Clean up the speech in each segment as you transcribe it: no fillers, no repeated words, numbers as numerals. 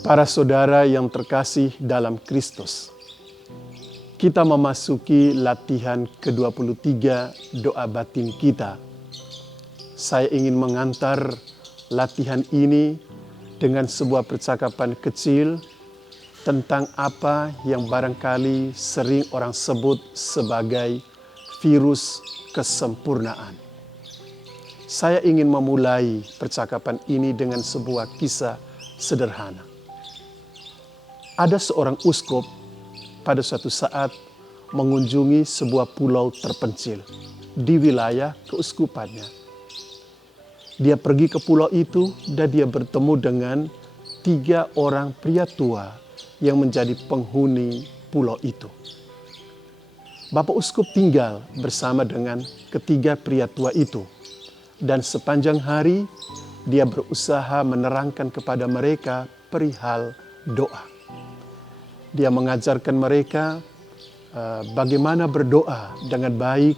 Para saudara yang terkasih dalam Kristus, kita memasuki latihan ke-23 doa batin kita. Saya ingin mengantar latihan ini dengan sebuah percakapan kecil tentang apa yang barangkali sering orang sebut sebagai virus kesempurnaan. Saya ingin memulai percakapan ini dengan sebuah kisah sederhana. Ada seorang uskup pada suatu saat mengunjungi sebuah pulau terpencil di wilayah keuskupannya. Dia pergi ke pulau itu dan dia bertemu dengan 3 orang pria tua yang menjadi penghuni pulau itu. Bapak uskup tinggal bersama dengan ketiga pria tua itu, dan sepanjang hari dia berusaha menerangkan kepada mereka perihal doa. Dia mengajarkan mereka bagaimana berdoa dengan baik,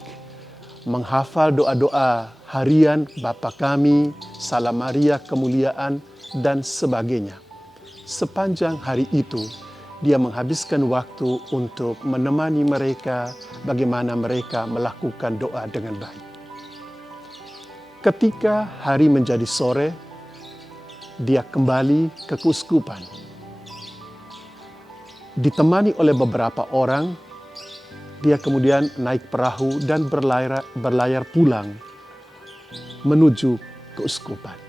menghafal doa-doa harian Bapa Kami, Salam Maria, Kemuliaan, dan sebagainya. Sepanjang hari itu, dia menghabiskan waktu untuk menemani mereka bagaimana mereka melakukan doa dengan baik. Ketika hari menjadi sore, dia kembali ke keuskupan. Ditemani oleh beberapa orang, dia kemudian naik perahu dan berlayar pulang menuju keuskupan.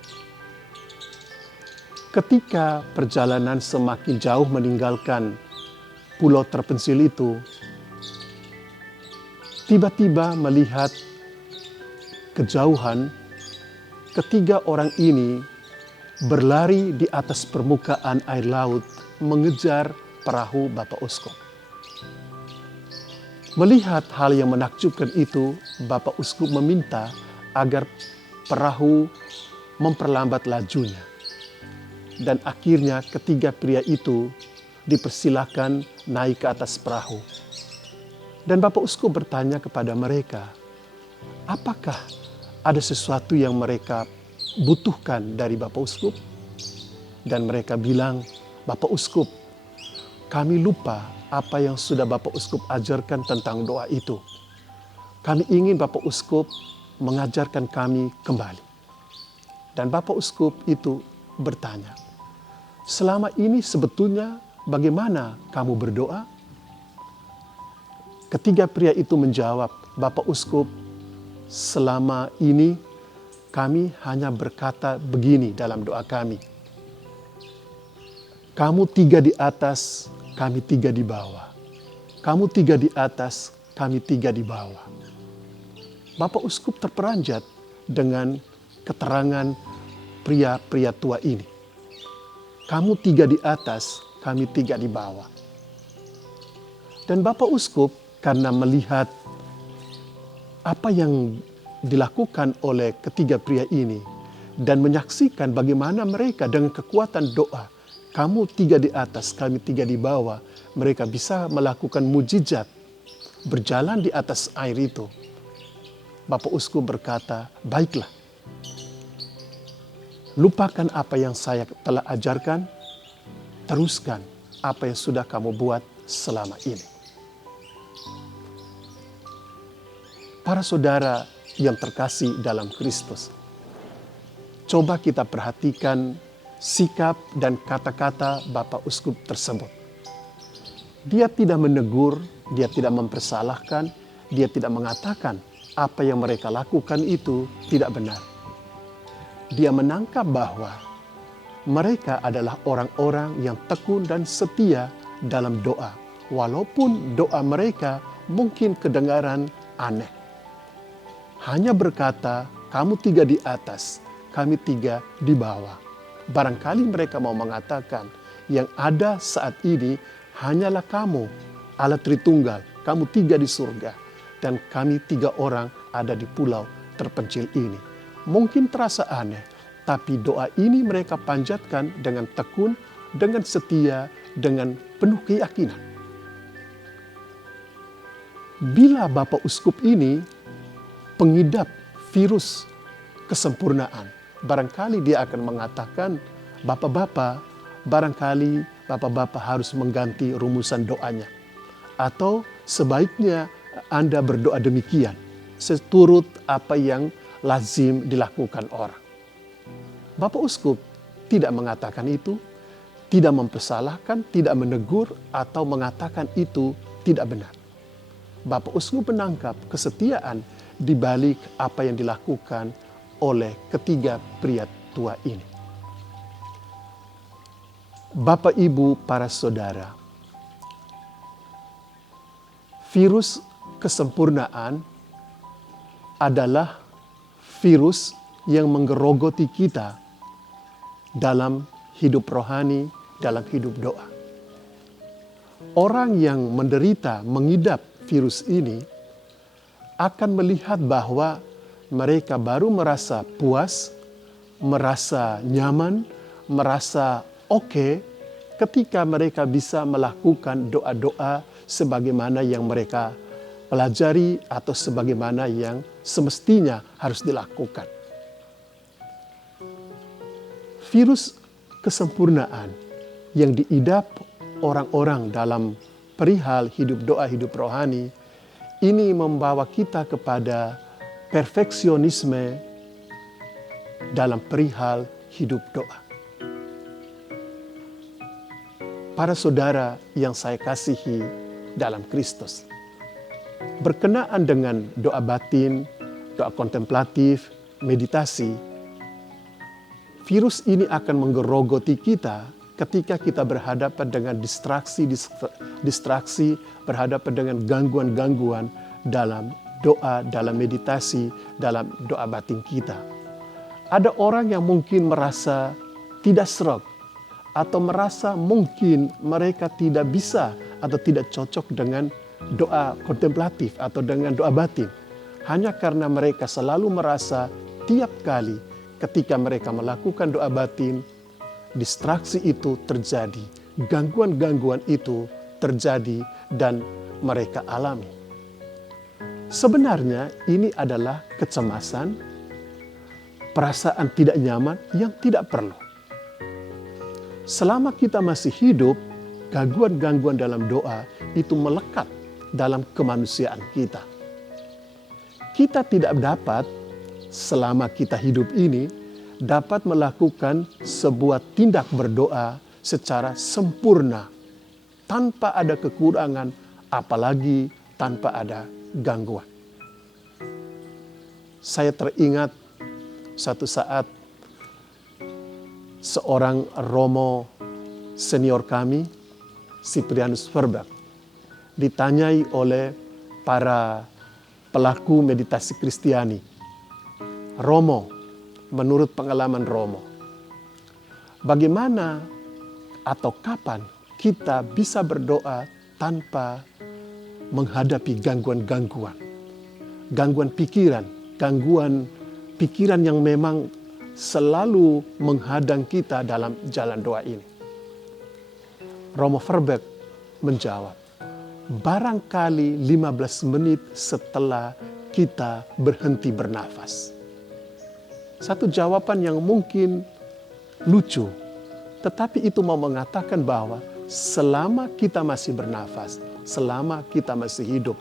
Ketika perjalanan semakin jauh meninggalkan pulau terpencil itu, tiba-tiba melihat kejauhan ketiga orang ini berlari di atas permukaan air laut mengejar perahu Bapak Uskup. Melihat hal yang menakjubkan itu, Bapak Uskup meminta agar perahu memperlambat lajunya. Dan akhirnya ketiga pria itu dipersilakan naik ke atas perahu. Dan Bapak Uskup bertanya kepada mereka, apakah ada sesuatu yang mereka butuhkan dari Bapak Uskup? Dan mereka bilang, Bapak Uskup, kami lupa apa yang sudah Bapak Uskup ajarkan tentang doa itu. Kami ingin Bapak Uskup mengajarkan kami kembali. Dan Bapak Uskup itu bertanya, selama ini sebetulnya bagaimana kamu berdoa? Ketiga pria itu menjawab, Bapak Uskup, selama ini kami hanya berkata begini dalam doa kami. Kamu 3 di atas, kami 3 di bawah. Kamu 3 di atas, kami 3 di bawah. Bapak Uskup terperanjat dengan keterangan pria-pria tua ini. Kamu 3 di atas, kami 3 di bawah. Dan Bapak Uskup karena melihat apa yang dilakukan oleh ketiga pria ini dan menyaksikan bagaimana mereka dengan kekuatan doa, kamu 3 di atas, kami 3 di bawah, mereka bisa melakukan mujizat berjalan di atas air itu. Bapak Uskup berkata, baiklah, lupakan apa yang saya telah ajarkan, teruskan apa yang sudah kamu buat selama ini. Para saudara yang terkasih dalam Kristus, coba kita perhatikan sikap dan kata-kata Bapak Uskup tersebut. Dia tidak menegur, dia tidak mempersalahkan, dia tidak mengatakan apa yang mereka lakukan itu tidak benar. Dia menangkap bahwa mereka adalah orang-orang yang tekun dan setia dalam doa, walaupun doa mereka mungkin kedengaran aneh. Hanya berkata, kamu 3 di atas, kami 3 di bawah. Barangkali mereka mau mengatakan, yang ada saat ini hanyalah kamu, Allah Tritunggal, kamu 3 di surga, dan kami 3 orang ada di pulau terpencil ini. Mungkin terasa aneh, tapi doa ini mereka panjatkan dengan tekun, dengan setia, dengan penuh keyakinan. Bila Bapak Uskup ini pengidap virus kesempurnaan, barangkali dia akan mengatakan, Bapak-bapak, barangkali Bapak-Bapak harus mengganti rumusan doanya. Atau sebaiknya Anda berdoa demikian, seturut apa yang lazim dilakukan orang. Bapak Uskup tidak mengatakan itu, tidak mempersalahkan, tidak menegur, atau mengatakan itu tidak benar. Bapak Uskup menangkap kesetiaan di balik apa yang dilakukan oleh ketiga pria tua ini. Bapak, Ibu, para saudara, virus kesempurnaan adalah virus yang menggerogoti kita dalam hidup rohani, dalam hidup doa. Orang yang menderita, mengidap virus ini akan melihat bahwa mereka baru merasa puas, merasa nyaman, merasa oke ketika mereka bisa melakukan doa-doa sebagaimana yang mereka pelajari atau sebagaimana yang semestinya harus dilakukan. Virus kesempurnaan yang diidap orang-orang dalam perihal hidup doa, hidup rohani, ini membawa kita kepada perfeksionisme dalam perihal hidup doa. Para saudara yang saya kasihi dalam Kristus, berkenaan dengan doa batin, doa kontemplatif, meditasi, virus ini akan menggerogoti kita ketika kita berhadapan dengan distraksi, berhadapan dengan gangguan-gangguan dalam doa, dalam meditasi, dalam doa batin kita. Ada orang yang mungkin merasa tidak serok, atau merasa mungkin mereka tidak bisa atau tidak cocok dengan doa kontemplatif atau dengan doa batin. Hanya karena mereka selalu merasa tiap kali ketika mereka melakukan doa batin, distraksi itu terjadi, gangguan-gangguan itu terjadi dan mereka alami. Sebenarnya ini adalah kecemasan, perasaan tidak nyaman yang tidak perlu. Selama kita masih hidup, gangguan-gangguan dalam doa itu melekat dalam kemanusiaan kita. Kita tidak dapat, selama kita hidup ini, dapat melakukan sebuah tindak berdoa secara sempurna, tanpa ada kekurangan, apalagi tanpa ada gangguan. Saya teringat satu saat seorang Romo senior kami, Cyprianus Verberg, ditanyai oleh para pelaku meditasi Kristiani, Romo, menurut pengalaman Romo, bagaimana atau kapan kita bisa berdoa tanpa menghadapi gangguan-gangguan, gangguan pikiran yang memang selalu menghadang kita dalam jalan doa ini. Romo Verberg menjawab, barangkali 15 menit setelah kita berhenti bernafas. Satu jawaban yang mungkin lucu, tetapi itu mau mengatakan bahwa selama kita masih bernafas, selama kita masih hidup,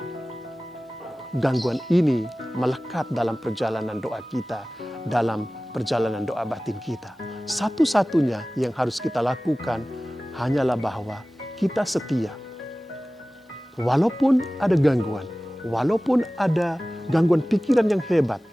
gangguan ini melekat dalam perjalanan doa kita, dalam perjalanan doa batin kita. Satu-satunya yang harus kita lakukan hanyalah bahwa kita setia. Walaupun ada gangguan, walaupun ada gangguan pikiran yang hebat,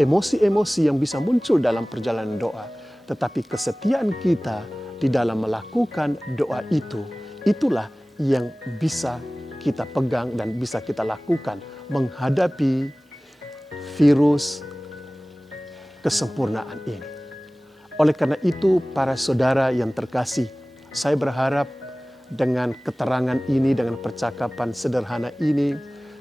emosi-emosi yang bisa muncul dalam perjalanan doa, tetapi kesetiaan kita di dalam melakukan doa itu, itulah yang bisa kita pegang dan bisa kita lakukan menghadapi virus kesempurnaan ini. Oleh karena itu, para saudara yang terkasih, saya berharap dengan keterangan ini, dengan percakapan sederhana ini,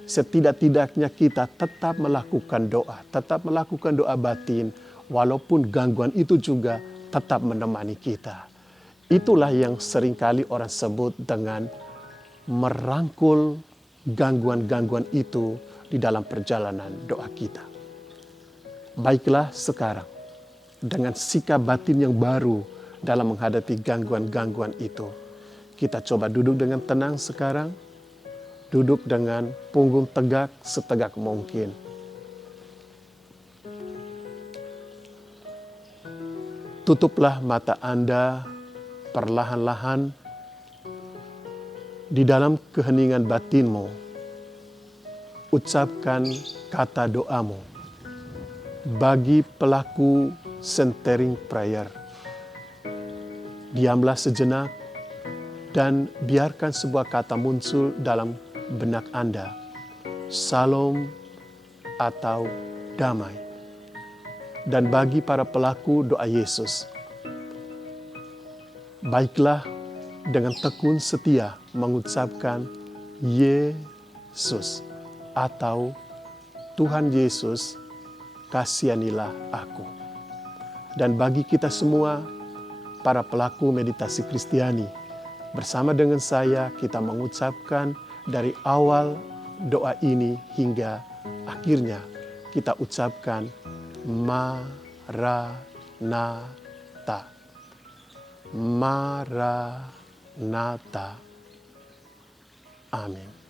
setidak-tidaknya kita tetap melakukan doa batin, walaupun gangguan itu juga tetap menemani kita. Itulah yang seringkali orang sebut dengan merangkul gangguan-gangguan itu di dalam perjalanan doa kita. Baiklah sekarang, dengan sikap batin yang baru dalam menghadapi gangguan-gangguan itu. Kita coba duduk dengan tenang sekarang. Duduk dengan punggung tegak setegak mungkin. Tutuplah mata Anda perlahan-lahan. Di dalam keheningan batinmu, ucapkan kata doamu bagi pelaku centering prayer. Diamlah sejenak dan biarkan sebuah kata muncul dalam benak Anda. Salam atau damai. Dan bagi para pelaku doa Yesus, baiklah dengan tekun setia mengucapkan Yesus atau Tuhan Yesus, kasihanilah aku. Dan bagi kita semua, para pelaku meditasi Kristiani, bersama dengan saya kita mengucapkan dari awal doa ini hingga akhirnya kita ucapkan Maranatha. Maranatha. Amin.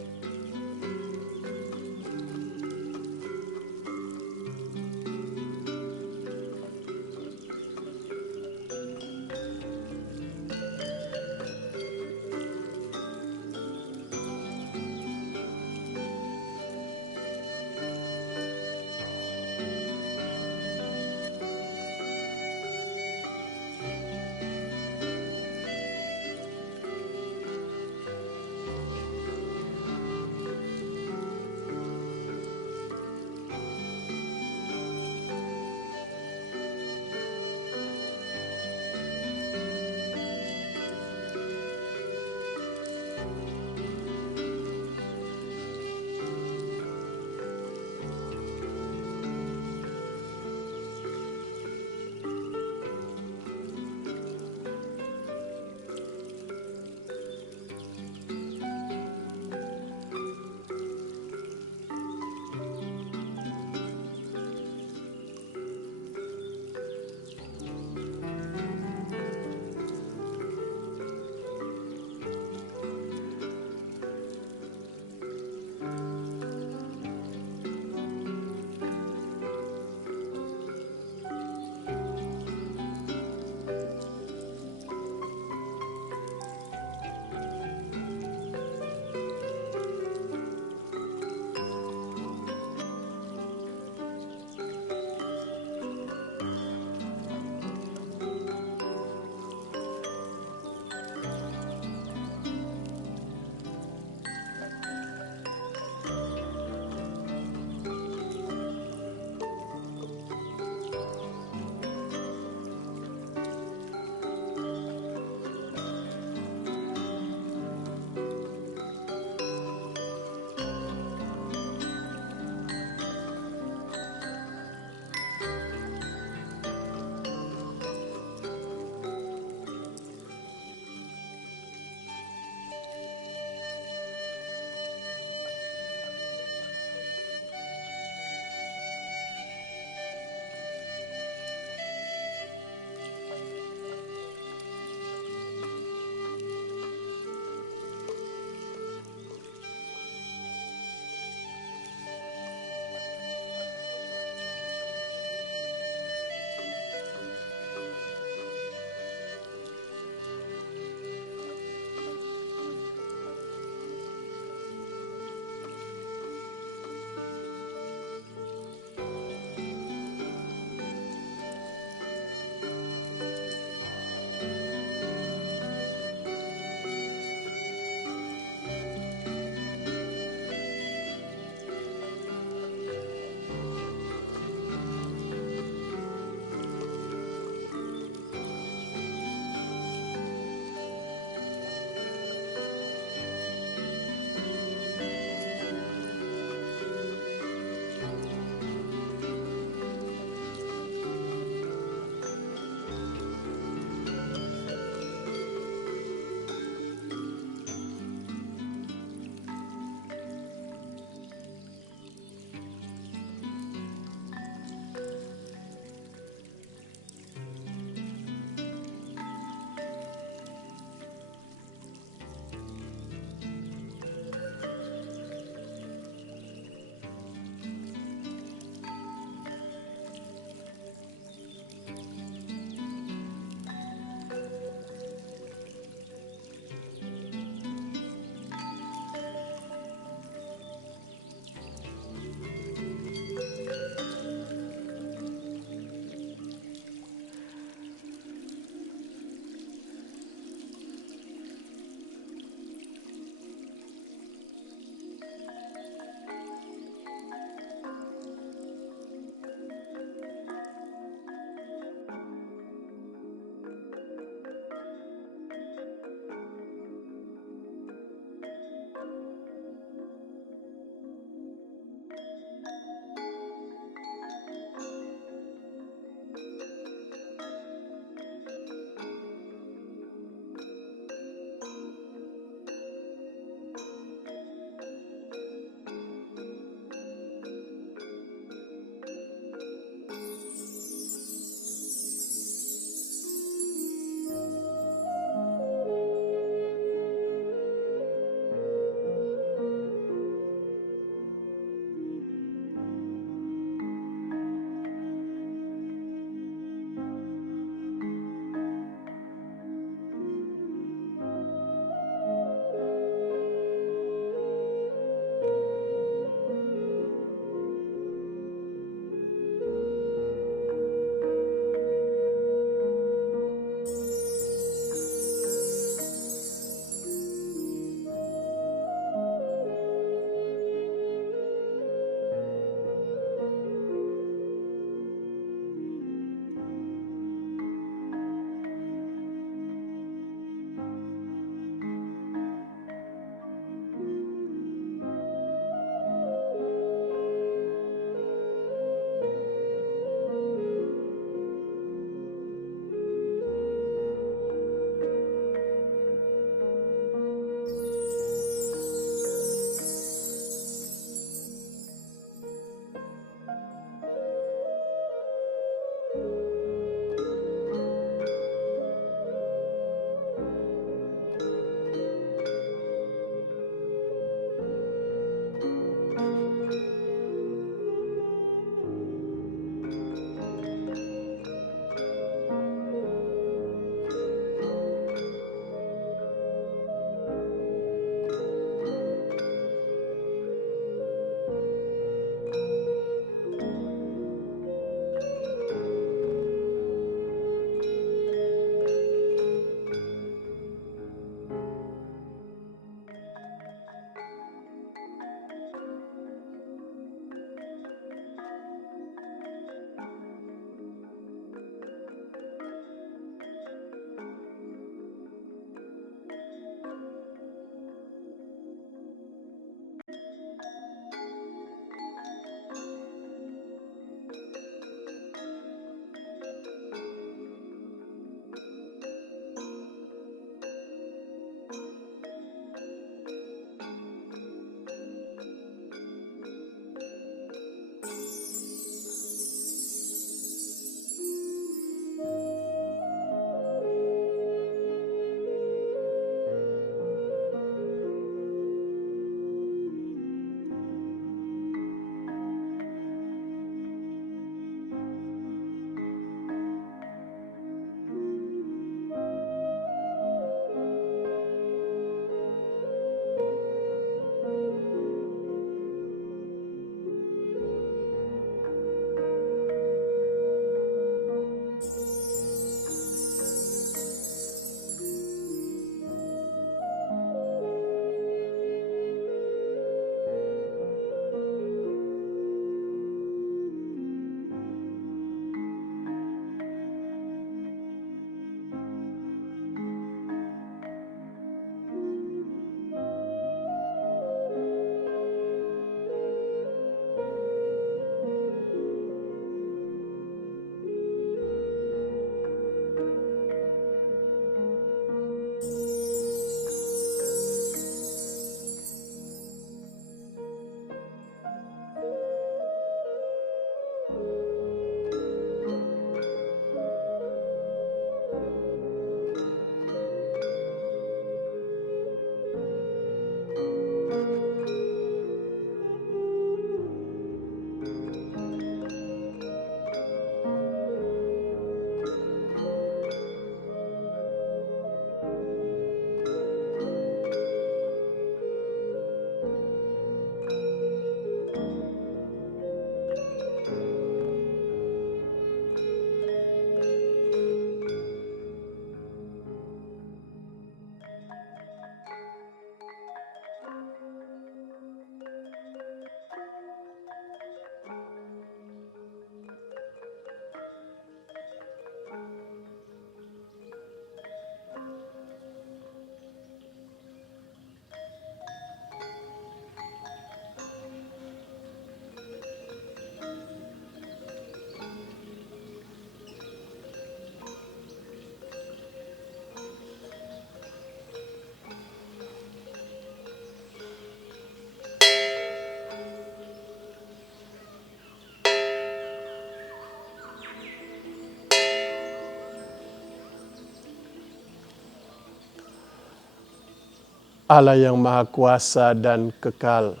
Allah yang Maha Kuasa dan Kekal,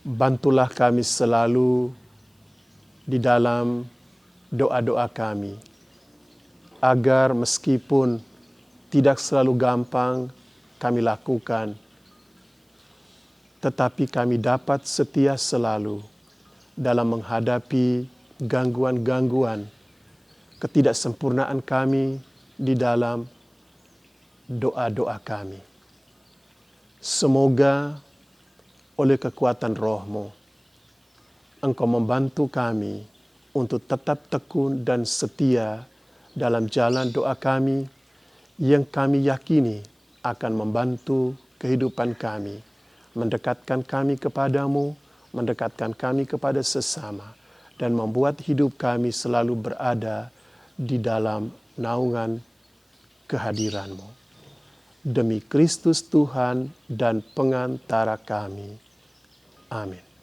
bantulah kami selalu di dalam doa-doa kami, agar meskipun tidak selalu gampang kami lakukan, tetapi kami dapat setia selalu dalam menghadapi gangguan-gangguan, ketidaksempurnaan kami di dalam doa-doa kami. Semoga oleh kekuatan Roh-Mu, Engkau membantu kami untuk tetap tekun dan setia dalam jalan doa kami yang kami yakini akan membantu kehidupan kami, mendekatkan kami kepadamu, mendekatkan kami kepada sesama, dan membuat hidup kami selalu berada di dalam naungan kehadiran-Mu. Demi Kristus Tuhan dan pengantara kami. Amin.